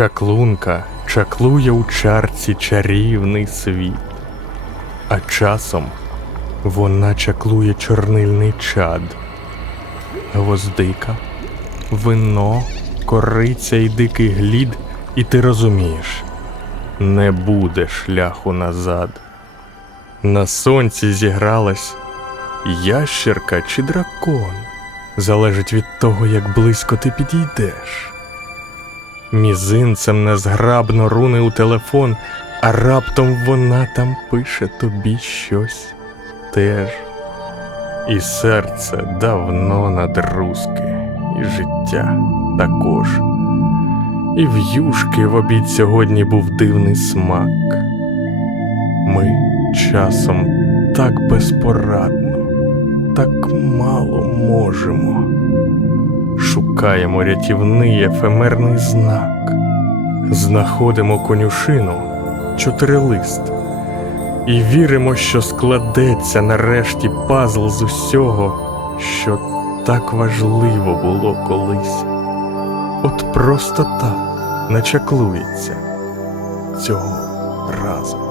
Чаклунка чаклує у чарці чарівний світ, а часом вона чаклує чорнильний чад, гвоздика, вино, кориця і дикий глід, і ти розумієш, не буде шляху назад. На сонці зігралась ящерка чи дракон, залежить від того, як близько ти підійдеш. Мізинцем незграбно руни у телефон, а раптом вона там пише тобі щось теж. І серце давно надрузки, і життя також. І в юшки в обід сьогодні був дивний смак. Ми часом так безпорадно, так мало можемо. Шукаємо рятівний ефемерний знак, знаходимо конюшину, чотирилист, і віримо, що складеться нарешті пазл з усього, що так важливо було колись. От просто так начаклується цього разу.